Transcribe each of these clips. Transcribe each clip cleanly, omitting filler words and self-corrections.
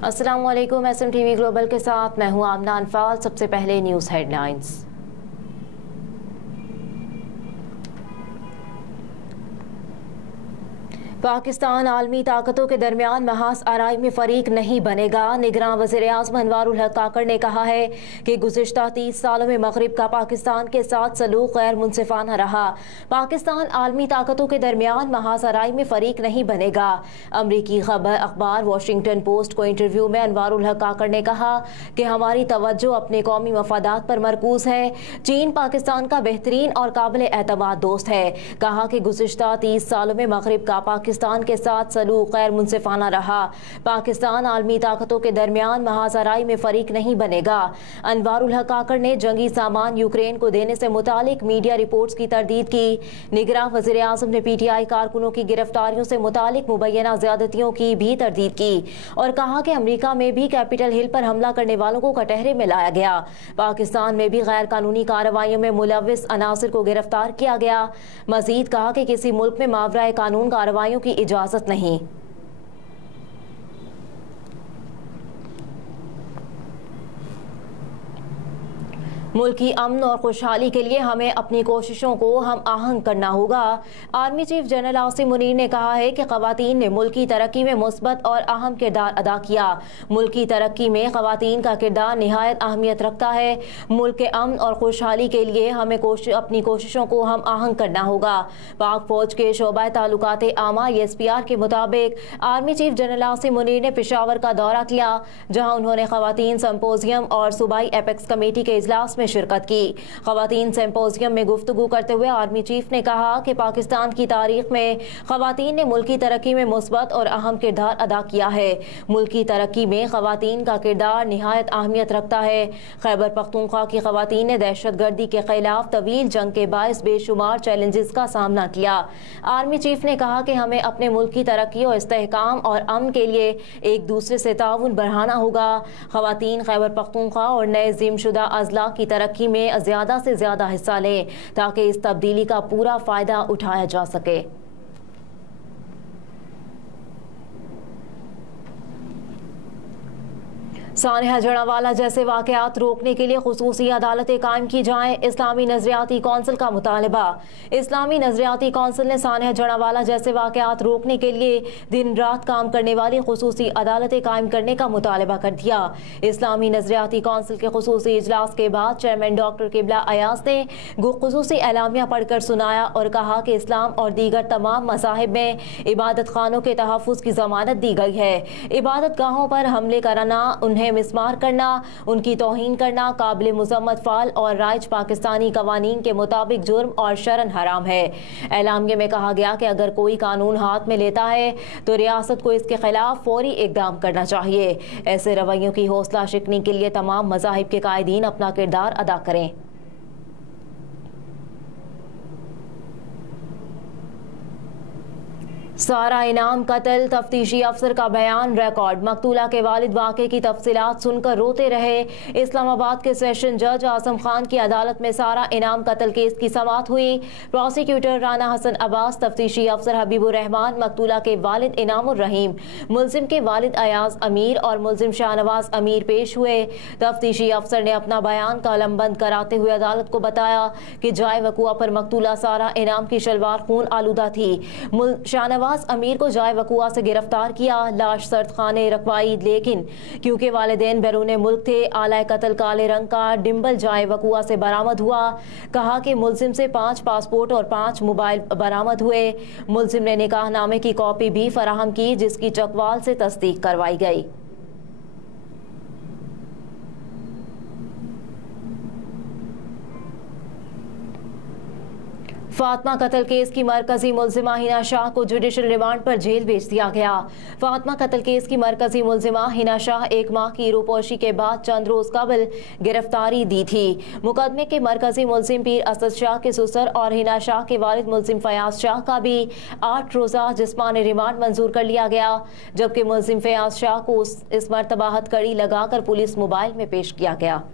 अस्सलाम वालेकुम। SMTV global के साथ मैं हूं आमना अनफाल। सबसे पहले न्यूज़ हेडलाइंस। पाकिस्तान आलमी ताकतों के दरमियान महाज आराई में फरीक नहीं बनेगा। निगरान वज़ीर-ए-आज़म अनवारुल हक काकड़ ने कहा है कि गुज़िश्ता 30 सालों में मगरिब का पाकिस्तान के साथ सलूक गैर मुनसिफाना रहा। पाकिस्तान आलमी ताकतों के दरमियान महाज आराई में फरीक नहीं बनेगा। अमरीकी खबर अखबार वाशिंगटन पोस्ट को इंटरव्यू में अनवारुल हक काकड़ ने कहा कि हमारी तवज्जो अपने कौमी मफादात पर मरकूज है। चीन पाकिस्तान का बेहतरीन और काबिल एतमाद दोस्त है। कहा कि गुज़िश्ता 30 सालों में मगरिब का पाकिस्तान के साथ सलूक गैर मुनसिफाना रहा। पाकिस्तान आलमी ताकतों के दरमियान महाज आराई में फरीक नहीं बनेगा। अनवारुल हक काकड़ ने जंगी सामान यूक्रेन को देने से मुतालिक मीडिया रिपोर्ट्स की तरदीद की। निगरान वज़ीर-ए-आज़म ने PTI कारकुनों की गिरफ्तारियों से मुतालिक मुबैना ज़्यादतियों की भी तरदीद की और कहा कि अमरीका में भी कैपिटल हिल पर हमला करने वालों को कटहरे में लाया गया। पाकिस्तान में भी गैर कानूनी कार्रवाइयों में मुलव्विस अनासिर को गिरफ्तार किया गया। मजीद कहा कि किसी मुल्क में मावराए कानून कार्रवाइयों की इजाजत नहीं। मुल्क की अमन और खुशहाली के लिए हमें अपनी कोशिशों को हम आहंग करना होगा। Army chief general Asim Munir ने कहा है कि ख़वातीन ने मुल्क की तरक्की में मुस्बत और अहम किरदार अदा किया। मुल्क की तरक्की में ख़वातीन का किरदार निहायत अहमियत रखता है। मुल्क के अमन और खुशहाली के लिए हमें अपनी कोशिशों को हम आहंग करना होगा। पाक फौज के शोबा ताल्लुकात आमा SPR के मुताबिक army chief general Asim Munir ने पेशावर का दौरा किया, जहाँ उन्होंने ख़वातीन सिम्पोजियम और सूबाई एपेक्स कमेटी के इजलास में शिरकत की। ख़वातीन सिम्पोजियम में गुफ्तगू करते हुए आर्मी चीफ ने कहा कि पाकिस्तान की तारीख में ख़वातीन ने मुल्क की तरक्की में मुस्बत और अहम किरदार अदा किया है। मुल्क की तरक्की में ख़वातीन का किरदार निहायत अहमियत रखता है। खैबर पख्तूनख्वा की ख़वातीन ने दहशतगर्दी के खिलाफ तवील जंग के बायस बेशुमार चैलेंजेस का सामना किया। आर्मी चीफ ने कहा कि हमें अपने मुल्क की तरक्की और इस्तेहकाम और अमन के लिए एक दूसरे से ताउन बढ़ाना होगा। ख़वातीन खैबर पख्तूनख्वा और नए जिम्मेशुदा अजला की तरक्की में ज़्यादा से ज़्यादा हिस्सा लें ताकि इस तब्दीली का पूरा फ़ायदा उठाया जा सके। सानिया जड़ावाला जैसे वाक़यात रोकने के लिए खुसूसी अदालतें कायम की जाएं। इस्लामी नजरियाती कौंसिल का मुतालबा। इस्लामी नजरियाती कौंसिल ने सानिया जड़ावाला जैसे वाक़यात रोकने के लिए दिन रात काम करने वाली खुसूसी अदालतें कायम करने का मुतालबा कर दिया। इस्लामी नजरियाती कौंसिल के खुसूसी इजलास के बाद चेयरमैन डॉक्टर किबला अयाज ने खुसूसी एलामिया पढ़कर सुनाया और कहा कि इस्लाम और दीगर तमाम मज़ाहिब में इबादत खानों के तहफ़्फ़ुज़ की ज़मानत दी गई है। इबादत गाहों पर हमले करना, उन्हें मिसमार करना, उनकी तौहीन करना काबिल मुज़म्मत फ़ाल और राइज पाकिस्तानी कवानीन के मुताबिक जुर्म और शरन हराम है। एलामिया में कहा गया कि अगर कोई कानून हाथ में लेता है तो रियासत को इसके खिलाफ फौरी इक़दाम करना चाहिए। ऐसे रवैयों की हौसला शिकनी के लिए तमाम मज़ाहिब के कायदीन अपना किरदार अदा करें। सारा इनाम कत्ल, तफ्तीशी अफसर का बयान रिकॉर्ड। मकतूला के वालिद वाक़े की तफसीलात सुनकर रोते रहे। इस्लामाबाद के सेशन जज आजम खान की अदालत में सारा इनाम कत्ल केस की समाअत हुई। प्रोसिक्यूटर राना हसन अब्बास, तफ्तीशी अफसर हबीबुर रहमान, मकतूला के वालिद इनामुर रहीम, मुलजिम के वालिद अयाज अमीर और मुलजिम शाहनवाज अमीर पेश हुए। तफ्तीशी अफसर ने अपना बयान कलमबंद कराते हुए अदालत को बताया कि जाए वक़ुआ पर मकतूला सारा इनाम की शलवार खून आलूदा थी। शाहनवाज अमीर को जाए वक़ुआ से गिरफ्तार किया। लाश सर्द खाने रखवाई, लेकिन क्योंकि वालिदैन बैरून मुल्क थे, आला कत्ल काले रंग का डिम्बल जाए वक़ुआ से बरामद हुआ। कहा कि मुलजिम से 5 पासपोर्ट और 5 मोबाइल बरामद हुए। मुलजिम ने निकाहनामे की कॉपी भी फराहम की, जिसकी चकवाल से तस्दीक करवाई गई। फातिमा कत्ल केस की मरकजी मुलजिमा हिना शाह को जुडिशल रिमांड पर जेल भेज दिया गया। फातिमा कत्ल केस की मरकजी मुलजिमा हिना शाह 1 माह की रूपोशी के बाद चंद रोज कबल गिरफ्तारी दी थी। मुकदमे के मरकजी मुलजिम पीर असद शाह के ससुर और हिना शाह के वालिद मुलजिम फयाज शाह का भी 8 रोजा जिस्मानी रिमांड मंजूर कर लिया गया, जबकि मुलजिम फयाज शाह को इस मरतबा हथकड़ी लगाकर पुलिस मोबाइल में पेश किया गया।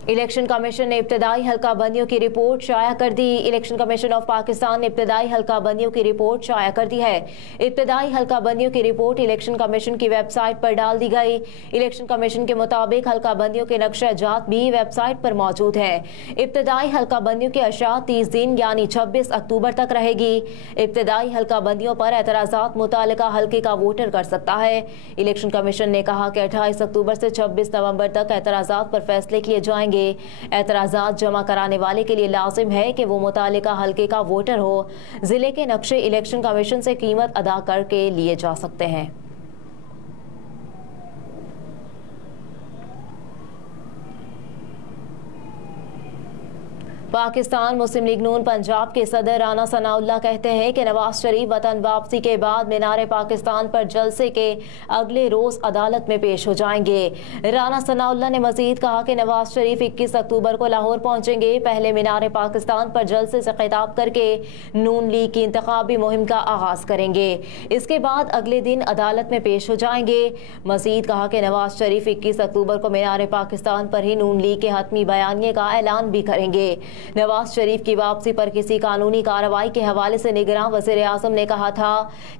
इलेक्शन कमीशन ने इब्तदाई हल्का बंदियों की रिपोर्ट शाया कर दी। इलेक्शन कमीशन ऑफ पाकिस्तान ने इब्तदाई हल्का बंदियों की रिपोर्ट शाया कर दी है। इब्तदाई हल्का बंदियों की रिपोर्ट इलेक्शन कमीशन की वेबसाइट पर डाल दी गई। इलेक्शन कमीशन के मुताबिक हल्का बंदियों के नक्शा जात भी वेबसाइट पर मौजूद है। इब्तदाई हल्का बंदियों की अशा 30 दिन यानी 26 अक्टूबर तक रहेगी। इब्तदाई हल्का बंदियों पर एतराज़ात मुतालिका हल्के का वोटर कर सकता है। इलेक्शन कमीशन ने कहा कि 28 अक्टूबर से 26 नवंबर तक एतराज़ात पर फैसले किए जाएंगे। एतराज़ात जमा कराने वाले के लिए लाजिम है कि वो मुतालिका हल्के का वोटर हो। जिले के नक्शे इलेक्शन कमीशन से कीमत अदा करके लिए जा सकते हैं। पाकिस्तान मुस्लिम लीग नून पंजाब के सदर राना सनाउल्लाह कहते हैं कि नवाज शरीफ वतन वापसी के बाद मीनार पाकिस्तान पर जलसे के अगले रोज अदालत में पेश हो जाएंगे। राना सनाउल्लाह ने मजीद कहा कि नवाज शरीफ 21 अक्टूबर को लाहौर पहुंचेंगे। पहले मीनार पाकिस्तान पर जलसे से खिताब करके नून लीग की इंतखाबी मुहिम का आगाज करेंगे। इसके बाद अगले दिन अदालत में पेश हो जाएंगे। मजीद कहा कि नवाज शरीफ 21 अक्टूबर को मीनार पाकिस्तान पर ही नून लीग के हतमी बयानिए का ऐलान भी करेंगे। नवाज शरीफ की वापसी पर किसी कानूनी कार्रवाई के हवाले से निगरान वज़ीर आज़म ने कहा था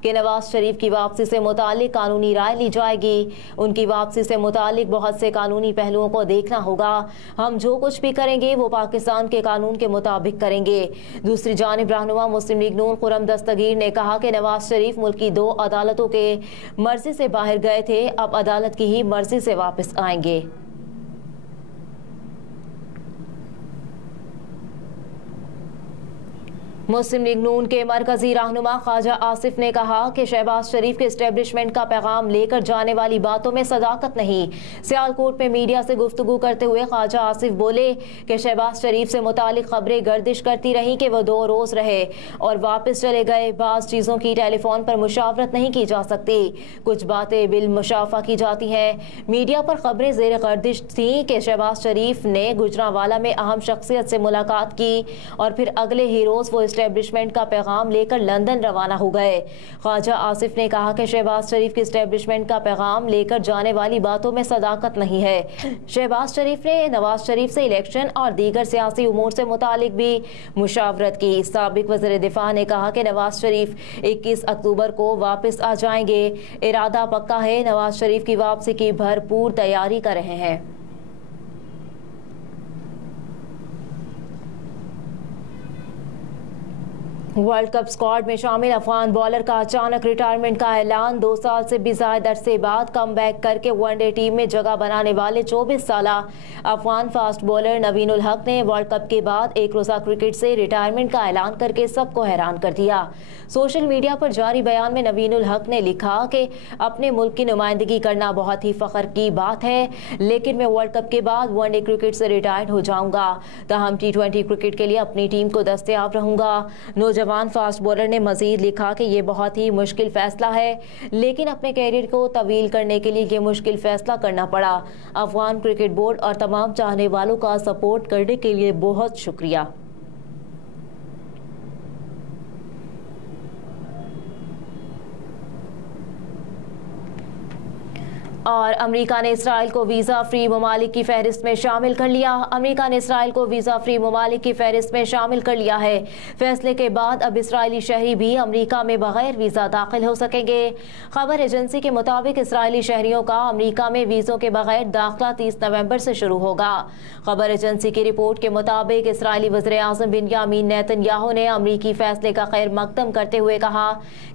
कि नवाज शरीफ की वापसी से मुतालिक कानूनी राय ली जाएगी। उनकी वापसी से मुतालिक बहुत से कानूनी पहलुओं को देखना होगा। हम जो कुछ भी करेंगे वो पाकिस्तान के कानून के मुताबिक करेंगे। दूसरी जानिब रहनुमा मुस्लिम लीग नून खुर्रम दस्तगीर ने कहा कि नवाज शरीफ मुल्क की 2 अदालतों के मर्जी से बाहर गए थे, अब अदालत की ही मर्जी से वापस आएंगे। मुस्लिम लीग नून के मरकजी रहनुमा ख्वाजा आसिफ ने कहा कि शहबाज शरीफ के एस्टेब्लिशमेंट का पैगाम लेकर जाने वाली बातों में सदाकत नहीं। सियालकोट में मीडिया से गुफ्तगू करते हुए ख्वाजा आसिफ बोले कि शहबाज शरीफ से मुतालिक खबरें गर्दिश करती रहीं कि वो 2 रोज रहे और वापस चले गए। बाज़ चीज़ों की टेलीफोन पर मुशावरत नहीं की जा सकती, कुछ बातें बिल मुशाफा की जाती हैं। मीडिया पर खबरें ज़ेर गर्दिश थी कि शहबाज शरीफ ने गुजरांवाला में अहम शख्सियत से मुलाकात की और फिर अगले ही रोज़ वो एस्टेब्लिशमेंट का पैगाम लेकर लंदन रवाना हो गए। ख्वाजा आसिफ ने कहा कि शहबाज शरीफ की एस्टेब्लिशमेंट का पैगाम लेकर जाने वाली बातों में सदाकत नहीं है। शहबाज शरीफ ने नवाज शरीफ से इलेक्शन और दीगर सियासी उमूर से मुतालिक भी मुशावरत की। साबिक वज़ीर दिफा ने कहा कि नवाज शरीफ 21 अक्टूबर को वापस आ जाएंगे। इरादा पक्का है, नवाज शरीफ की वापसी की भरपूर तैयारी कर रहे हैं। वर्ल्ड कप स्क्वाड में शामिल अफगान बॉलर का अचानक रिटायरमेंट का ऐलान। 2 साल से भी ज्यादा अरसे बाद कम बैक करके वनडे टीम में जगह बनाने वाले 24 साला अफगान फास्ट बॉलर नवीन उल हक ने वर्ल्ड कप के बाद एक रोज़ा क्रिकेट से रिटायरमेंट का ऐलान करके सबको हैरान कर दिया। सोशल मीडिया पर जारी बयान में नवीन उल हक ने लिखा कि अपने मुल्क की नुमाइंदगी करना बहुत ही फ़ख्र की बात है, लेकिन मैं वर्ल्ड कप के बाद वनडे क्रिकेट से रिटायर्ड हो जाऊंगा। ताहम T20 क्रिकेट के लिए अपनी टीम को दस्तयाब रहूंगा। नौजवान फास्ट बॉलर ने मजीद लिखा कि ये बहुत ही मुश्किल फैसला है, लेकिन अपने कैरियर को तवील करने के लिए ये मुश्किल फैसला करना पड़ा। अफगान क्रिकेट बोर्ड और तमाम चाहने वालों का सपोर्ट करने के लिए बहुत शुक्रिया। और अमेरिका ने इसराइल को वीज़ा फ्री ममालिक की फहरिस्त में शामिल कर लिया। अमेरिका ने इसराइल को वीज़ा फ्री ममालिक की फहरिस्त में शामिल कर लिया है। फैसले के बाद अब इसराइली शहरी भी अमेरिका में बगैर वीज़ा दाखिल हो सकेंगे। खबर एजेंसी के मुताबिक इसराइली शहरियों का अमेरिका में वीज़ों के बगैर दाखिला 30 नवंबर से शुरू होगा। खबर एजेंसी की रिपोर्ट के मुताबिक इसराइली वज़ीर आज़म बिन्यामीन नेतन्याहू ने अमरीकी फैसले का खैर मकदम करते हुए कहा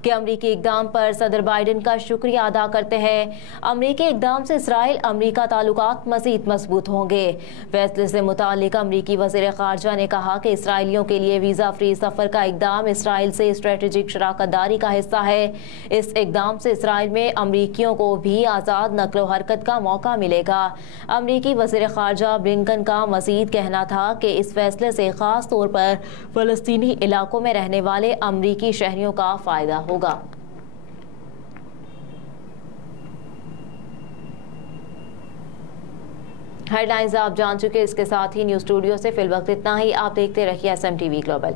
कि अमरीकी इक़दाम पर सदर बाइडन का शुक्रिया अदा करते हैं। अमरीकी इक़दाम से इसराइल अमरीका ताल्लुकात मज़ीद मजबूत होंगे। फैसले से मुताल्लिक अमरीकी वज़ीर ख़ारजा ने कहा कि इसराइलियों के लिए वीज़ा फ्री सफ़र का इक़दाम इसराइल से स्ट्रेटेजिक शराकतदारी का हिस्सा है। इस इक़दाम से इसराइल में अमरीकियों को भी आज़ाद नक़्ल व हरकत का मौका मिलेगा। अमरीकी वज़ीर ख़ारजा ब्लिंकन का मज़ीद कहना था कि इस फैसले से ख़ास तौर पर फ़लस्तीनी इलाकों में रहने वाले अमरीकी शहरियों का फ़ायदा होगा। हेडलाइंस आप जान चुके, इसके साथ ही न्यूज़ स्टूडियो से फिलवक्त इतना ही। आप देखते रहिए SMTV ग्लोबल।